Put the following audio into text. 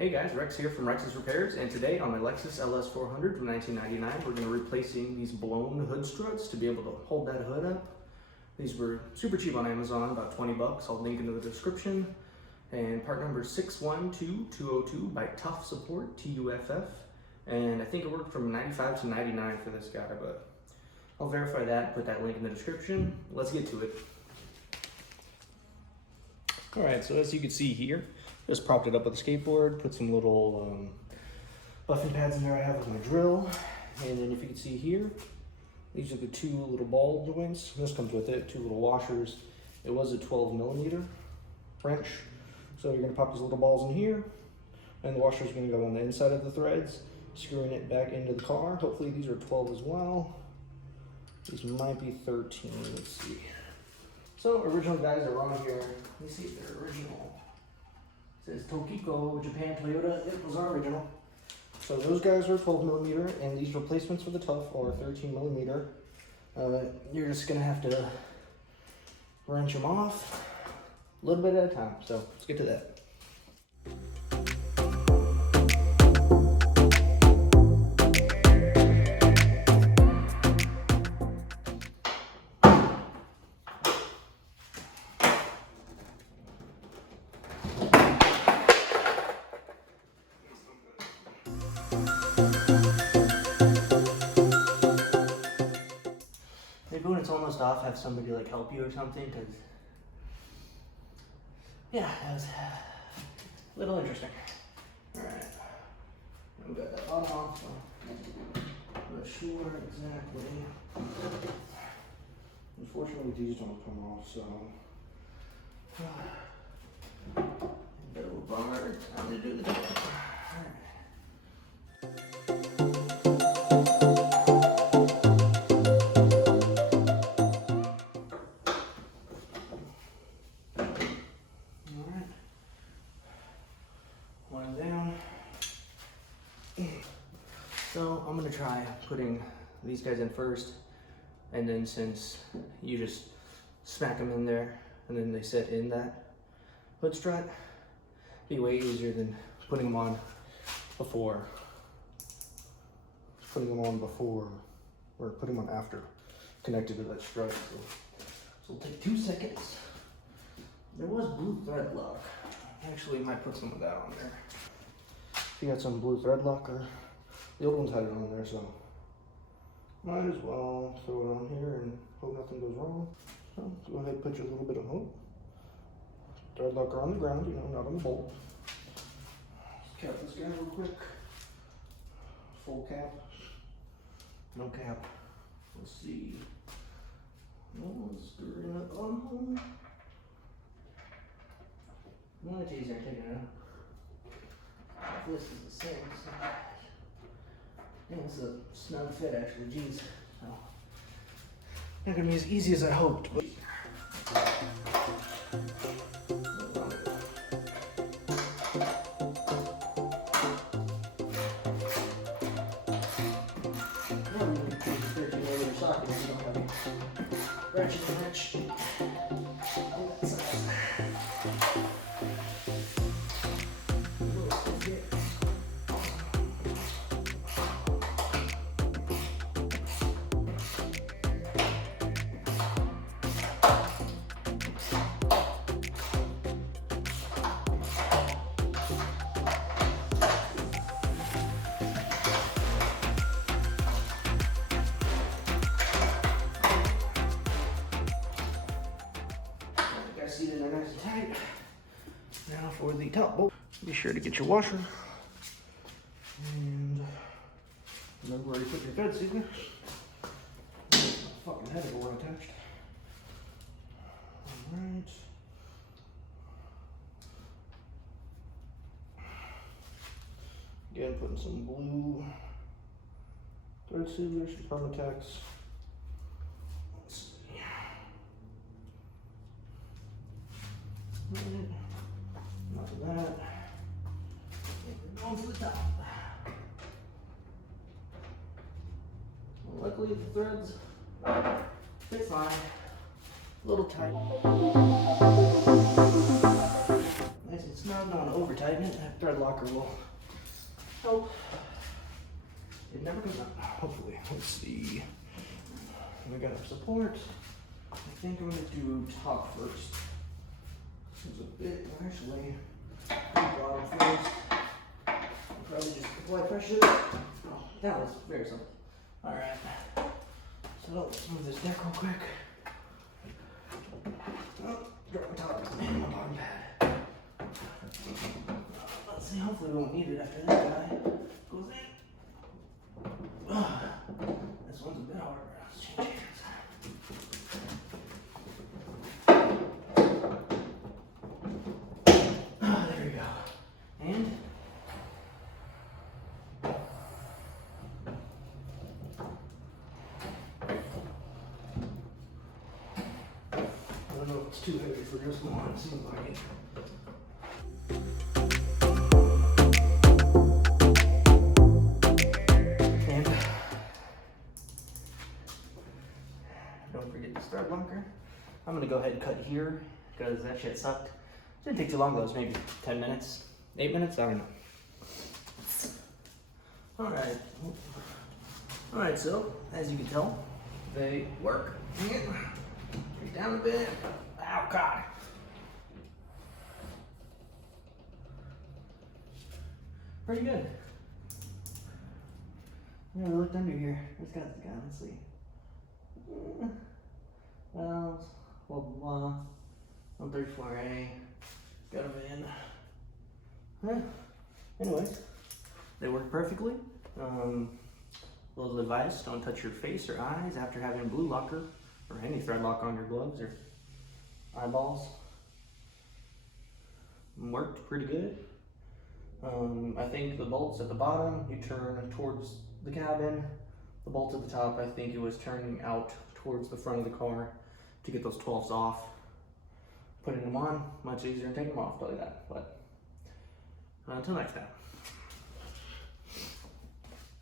Hey guys, Rex here from Rex's Repairs, and today on my Lexus LS400 from 1999, we're going to be replacing these blown hood struts to be able to hold that hood up. These were super cheap on Amazon, about 20 bucks. I'll link into the description. And part number is 612202 by Tough Support, TUFF. And I think it worked from 95 to 99 for this guy, but I'll verify that, put that link in the description. Let's get to it. All right, so as you can see here, just propped it up with a skateboard, put some little buffing pads in there I have with my drill. And then if you can see here, these are the two little ball joints. This comes with it, two little washers. It was a 12mm wrench. So you're gonna pop these little balls in here, and the washer's gonna go on the inside of the threads, screwing it back into the car. Hopefully these are 12 as well. These might be 13, let's see. So original guys are on here. Let me see if they're original. It says Tokiko, Japan, Toyota. It was our original. So those guys are 12mm, and these replacements for the Tough are 13mm. You're just gonna have to wrench them off a little bit at a time. So let's get to that. Maybe when it's almost off, have somebody like help you or something, because yeah, that was a little interesting. All right, we got that bottom off, so I'm not sure exactly. Unfortunately, these don't come off, so bit of a bummer. Time to do the job. All right. One down. So I'm gonna try putting these guys in first, and then since you just smack them in there and then they sit in that hood strut, be way easier than putting them on before. Putting them on before, or putting them on after, connected to that strut. So it'll take 2 seconds. There was blue Threadlocker. Actually, I might put some of that on there. If you got some blue Threadlocker, the old ones had it on there, so might as well throw it on here and hope nothing goes wrong. So go ahead and put your little bit of hope. Threadlocker on the ground, you know, not on the bolt. Let's cap this guy real quick. Full cap. No cap. Let's see. No, let's screw it up on home. No, it's easier taking it out. This is the same size. And it's a snug fit actually, jeez. So, not gonna be as easy as I hoped, but. Ratchet and wrench. Seated there nice and tight. Now for the top bolt, be sure to get your washer. And remember where you put your thread sealer. Fucking head everywhere attached. Alright. Again, putting some blue thread sealer, some Permatex. Not that. We're going for the top. Well, luckily the threads fit fine. A little tight. Nice and it's not going to over tighten it. That thread locker will help. It never goes up, hopefully. Let's see. We got our support. I think I'm going to do top first. This is a bit, actually, bottom first. I'll probably just apply pressure. Oh, that was very simple. Alright. So let's move this deck real quick. Oh, drop my top and my bottom pad. Let's see, hopefully we won't need it after that guy goes in. This one's a bit harder. Let's change hands. There we go. And I don't know if it's too heavy for just one. It seems like it. And don't forget the strut locker. I'm gonna go ahead and cut here because that shit sucked. Didn't take too long though, it was maybe 10 minutes, 8 minutes, I don't know. Alright. Alright, so as you can tell, they work. Get down a bit. Ow, God. Pretty good. Yeah, I looked under here. This guy's the guy, let's see. Well, blah, blah, blah. 134A. Got them in. Yeah. Anyways, they work perfectly. Little advice, don't touch your face or eyes after having blue locker or any thread lock on your gloves or eyeballs. Worked pretty good. I think the bolts at the bottom, you turn towards the cabin. The bolts at the top, I think it was turning out towards the front of the car to get those 12s off. Putting them on, much easier than taking them off, tell you that. But until next time.